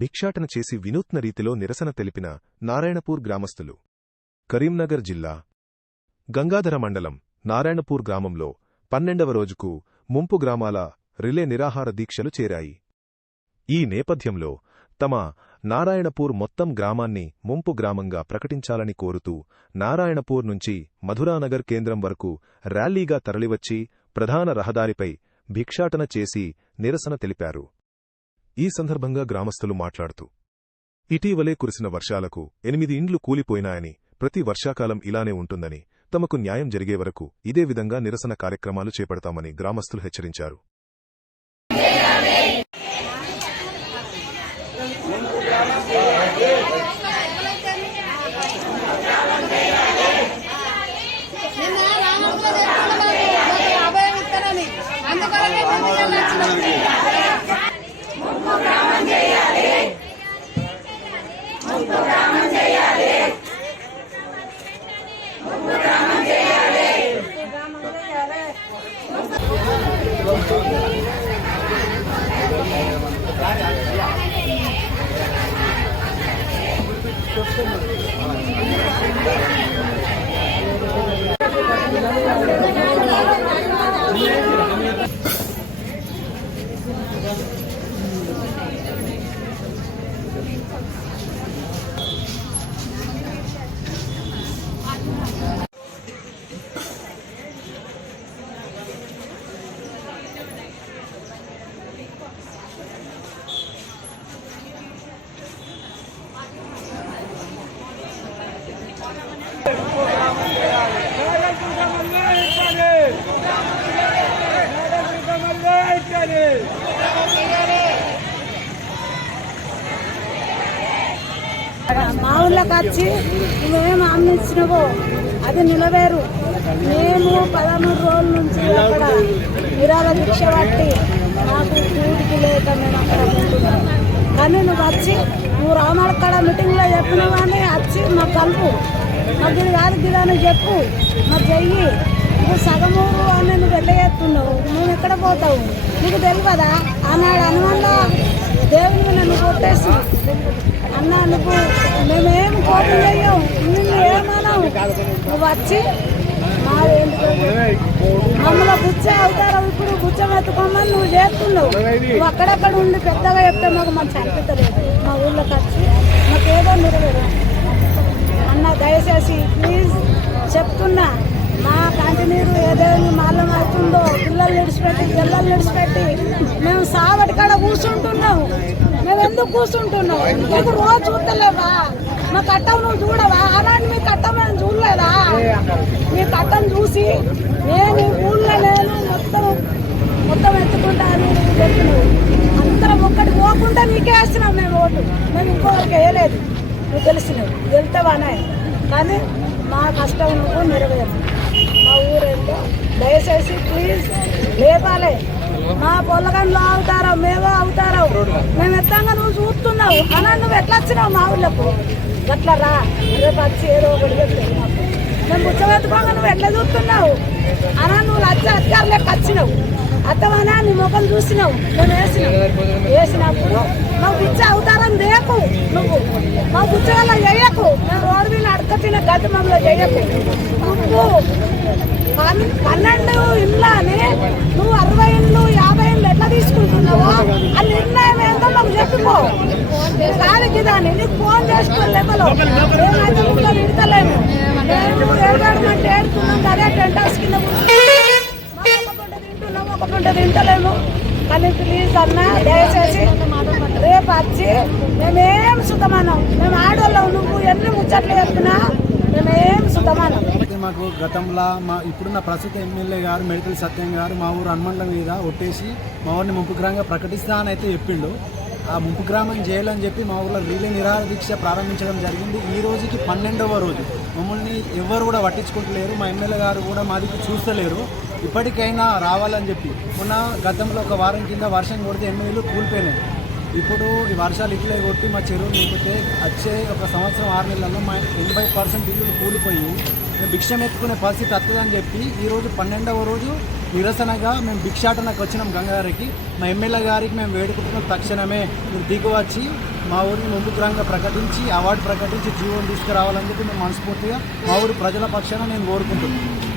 భిక్షాటన చేసి వినూత్న రీతిలో నిరసన తెలిపిన నారాయణపూర్ గ్రామస్తులు. కరీంనగర్ జిల్లా గంగాధర మండలం నారాయణపూర్ గ్రామంలో 12వ రోజుకు ముంపు గ్రామాల రిలే నిరాహార దీక్షలు చేరాయి. ఈ నేపథ్యంలో తమ నారాయణపూర్ మొత్తం గ్రామాన్ని ముంపు గ్రామంగా ప్రకటించాలని కోరుతూ నారాయణపూర్ నుంచి మధురానగర్ కేంద్రం వరకు ర్యాలీగా తరలివచ్చి ప్రధాన రహదారిపై భిక్షాటన చేసి నిరసన తెలిపారు. ఈ సందర్భంగా గ్రామస్తులు మాట్లాడుతూ, ఇటీవలే కురిసిన వర్షాలకు 8 ఇండ్లు కూలిపోయినాయని, ప్రతి వర్షాకాలం ఇలానే ఉంటుందని, తమకు న్యాయం జరిగే వరకు ఇదే విధంగా నిరసన కార్యక్రమాలు చేపడతామని గ్రామస్తులు హెచ్చరించారు. మా ఊళ్ళోకి వచ్చి నువ్వేం హామీ ఇచ్చినవో అది నిలవేరు. మేము 13 రోజుల నుంచి అక్కడ నిరాహార దీక్ష పట్టి మాకు కూటికి లేక మేము అక్కడ ఉంటున్నాం. కానీ నువ్వు వచ్చి నువ్వు రామక్కడ మీటింగ్లో చెప్పినావు అని వచ్చి మాకు కలుపు, మాకు ఇది కాదు గిదాన్ని చెప్పు, మాకు చెయ్యి. నువ్వు సగమూరు అని నువ్వు వెళ్ళేస్తున్నావు, మేము ఎక్కడ పోతావు నీకు తెలియదా? ఆనాడు అనుమల్లా దేవుని నన్ను కొట్టేసి అన్నా నువ్వు మేమేం కోపం చెయ్యం, నిన్ను ఏమన్నావు. నువ్వు వచ్చి మమ్మల్ని గుచ్చ అవుతారు, ఇప్పుడు గుచ్చం ఎత్తుకోమని నువ్వు చేస్తున్నావు. నువ్వు అక్కడక్కడ ఉండి పెద్దగా చెప్తే మాకు మంచి అనిపించలేదు. మా ఊళ్ళోకి వచ్చి మాకేదో నిలవేరు అన్న, దయచేసి ప్లీజ్ చెప్తున్నా. మా కంటినీరు ఏదైనా మాలం అవుతుందో పిల్లలు నిడిచిపెట్టి పిల్లలు నిడిచిపెట్టి మేము సావటి కాడ కూర్చుంటున్నాము. మేము ఎందుకు కూర్చుంటున్నావు? నీకు రోజు చూస్తలేవా? మా కట్టం నువ్వు చూడవా? అలాంటి మీ కట్టం నేను చూడలేదా? మీ కట్టం చూసి నేను ఊళ్ళో నేను మొత్తం ఎత్తుకుంటా అని చెప్పినావు. అందరం ఒక్కటి పోకుండా నీకే వేస్తున్నాం మేము ఓటు. మేము ఇంకోవరకు వేయలేదు. నువ్వు తెలిసినవు వెళ్తావానే, కానీ మా కష్టం నువ్వు నెరవేరు. మా ఊరేంటో దయచేసి ప్లీజ్ లేపాలి. మా పొల్లగంలో అవుతారో మేమో అవుతారో మేము ఎత్తంగా నువ్వు చూస్తున్నావు అన్నా. నువ్వు ఎట్లా వచ్చినావు మా ఊళ్ళకు? అట్లా రా, రేపు వచ్చి ఏదో ఒకటి చెప్తావు మాకు. మేము గుచ్చబెట్టుకోగా నువ్వు ఎట్లా చూస్తున్నావు అన్నా? నువ్వు వచ్చి అధికారులకు వచ్చినావు, అత్తమనా నీ ముఖం చూసినావు. మేము వేసినప్పుడు మాకు పిచ్చ అవుతారని రేపు నువ్వు మా గుచ్చ వల్ల చేయకు. మేము రోడ్డు మీద అడకతిన గతి మమ్మల్ని చేయకు. నువ్వు 12 ఇళ్ళని నువ్వు 60 ఇళ్ళు 50 ఇళ్ళు ఎట్లా తీసుకుంటున్నావో ఆ నిర్ణయం ఏంటో మాకు చెప్పుకో. దానికి దాన్ని నీకు ఫోన్ చేసుకోలేమలో ఏమైతే ఊళ్ళో విడతలేము. మేము ఏడాడమంటే ఏడుతున్నాం, అదే 10 హౌస్ కింద తింటున్నాము, ఒకటి తింటలేము. కానీ ప్లీజ్ అన్న దయచేసి రేపు వచ్చి మేమేం సుతమానం, మేము ఆడోళ్ళం. నువ్వు ఎన్ని ముచ్చట్లు చెప్తున్నా మేమేం సుతమానం. మాకు గతంలో ఇప్పుడున్న ప్రస్తుత ఎమ్మెల్యే గారు మెడికల్ సత్యం గారు మా ఊరు హనుమండ్ల మీద ఒట్టేసి మా ఊరిని ముంపు గ్రామంగా ప్రకటిస్తా అని అయితే చెప్పిండు. ఆ ముంపు గ్రామం చేయాలని చెప్పి మా ఊళ్ళో రిలే నిరాహార దీక్ష ప్రారంభించడం జరిగింది. ఈ రోజుకి 12వ రోజు. మమ్మల్ని ఎవరు కూడా పట్టించుకుంటలేరు. మా ఎమ్మెల్యే గారు కూడా మా దిక్కు చూస్తలేరు. ఇప్పటికైనా రావాలని చెప్పి గతంలో ఒక వారం కింద వర్షం కొడితే 8 ఇళ్ళు కూలిపోయినాయి. ఇప్పుడు ఈ వర్షాలు ఇట్లే కొట్టి మా చెరువు నింపితే వచ్చే ఒక సంవత్సరం 6 నెలల్లో మా 80% ఇల్లులు కూలిపోయి భిక్షం ఎత్తుకునే పరిస్థితి వస్తుందని చెప్పి ఈరోజు 12వ రోజు నిరసనగా మేము భిక్షాటనకు వచ్చినాం గంగాధరకి. మా ఎమ్మెల్యే గారికి మేము వేడుకుంటున్నాం, తక్షణమే మీరు దిగువచ్చి మా ఊరిని ముంపు గ్రామంగా ప్రకటించి అవార్డు ప్రకటించి జీవోని తీసుకురావాలని చెప్పి మేము మనస్ఫూర్తిగా మా ఊరి ప్రజల పక్షాన నేను కోరుకుంటున్నాను.